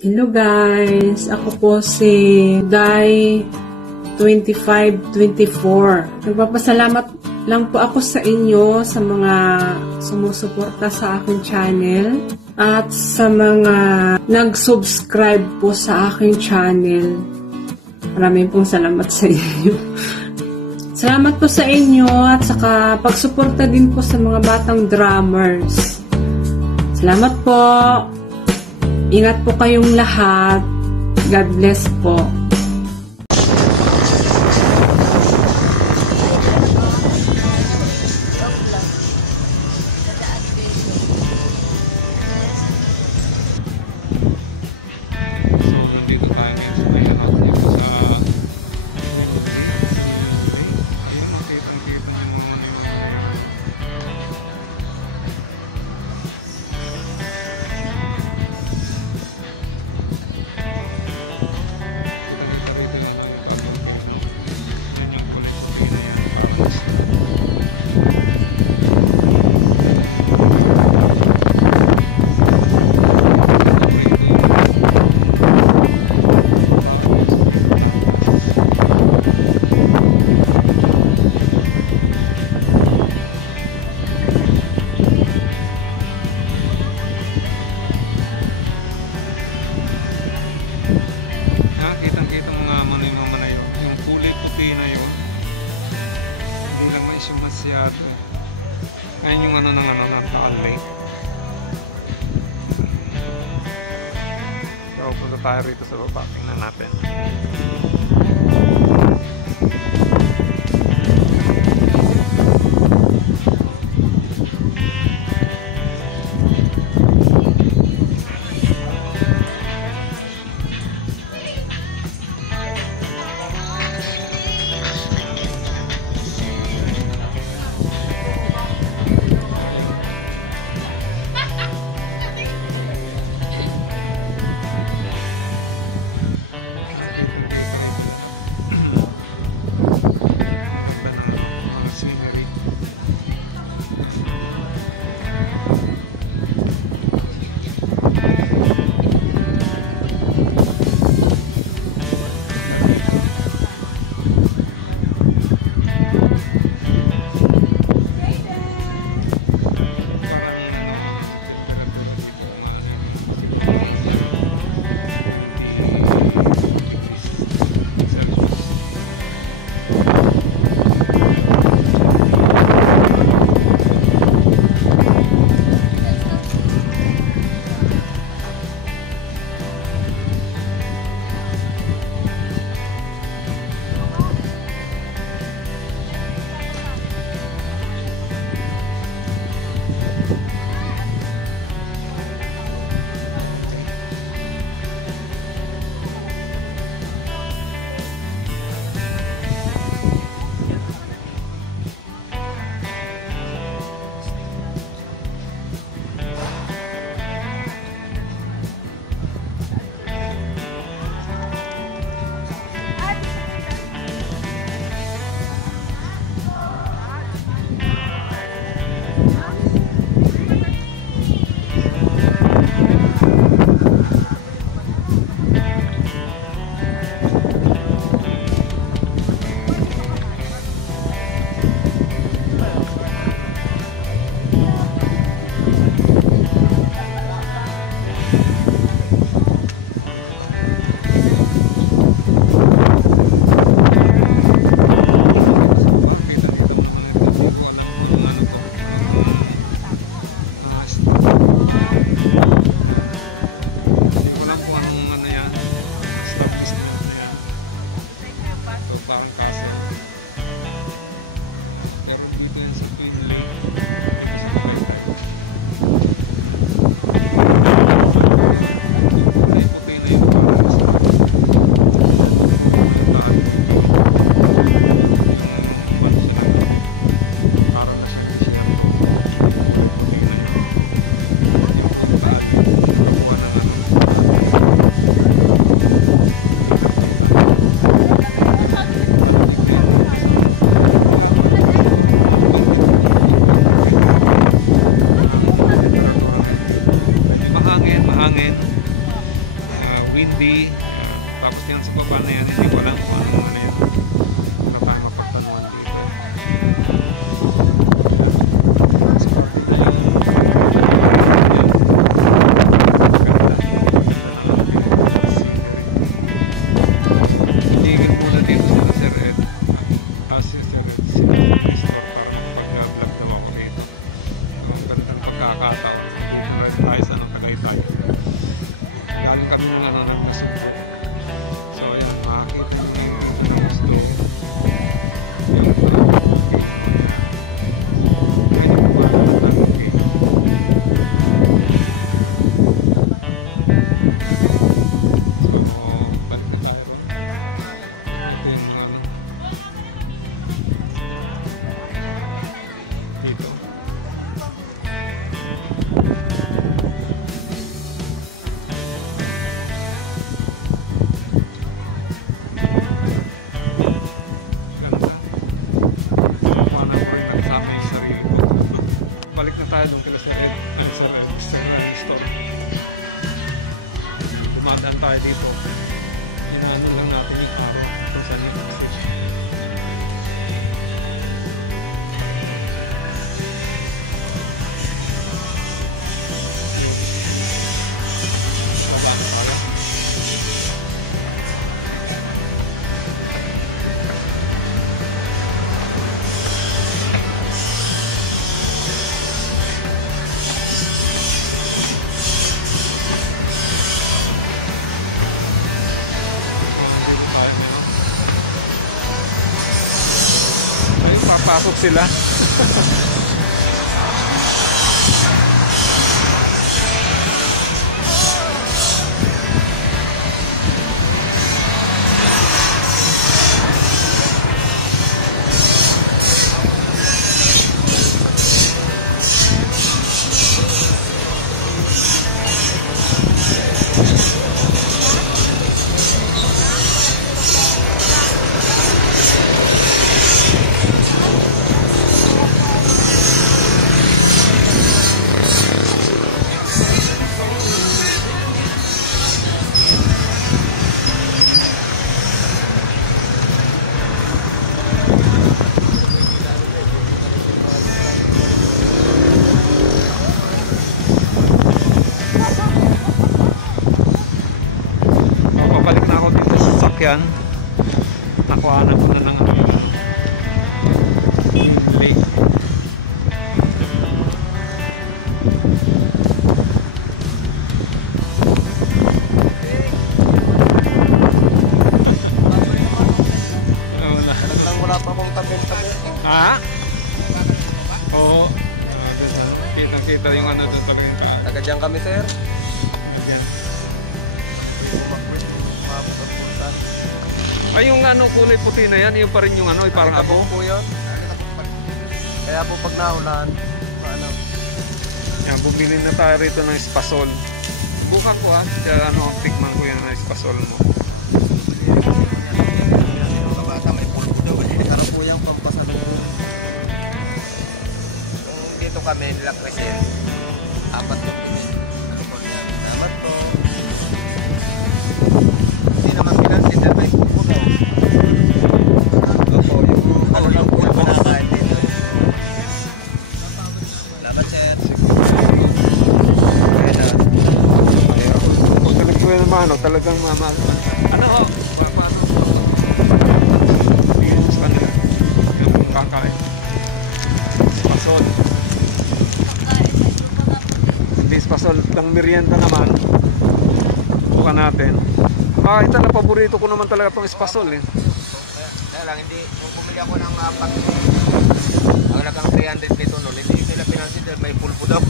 Hello guys, ako po si Day 2524. Nagpapasalamat lang po ako sa inyo sa mga sumusuporta sa aking channel at sa mga nag-subscribe po sa aking channel. Maraming pong salamat sa inyo. Salamat po sa inyo at saka pagsuporta din po sa mga batang drummers. Salamat po. Ingat po kayong lahat. God bless po. Ayan yung ng Taal Lake. So, punta tayo rito sa baba. Tingnan natin. dito. Inaano lang natin yung araw kung saan yung exit. Papasok sila. Yan, nakuhanan ko na ng lake. Wala pa akong tabi-tabi. Ah? Oo. Kita-kita yung ano doon talagang ka. Taga dyan kami, sir. Yan. Ay, yung ano kulay puti na yan, yung pa rin yung ano, parang abo. Po yun. Kaya po pag naulan, paano? Yan, bumili na tayo rito ng espasol. Bukan ko kaya ano, tikman ko yan ng espasol mo. Yung kabata may pulpo daw. Sarap po yung pagpasalong. Dito kami, nilakresin. 4 to 5. Ano po yan? Dapat po. Hindi naman pinansin na may pulpo daw. Opo, yung ano lang po yung panakain dito. Dapat, sir. Ano, talagang mama. Ano ho? Yung kakain. Spasol. Hindi spasol. Ang merienda naman. Bukan natin. Ito na paborito ko naman talaga itong spasol eh. Kaya lang, hindi. Kung bumili ako ng pack, ang lagang 300 dito nun, hindi nila pinansin dahil may pulpo daw.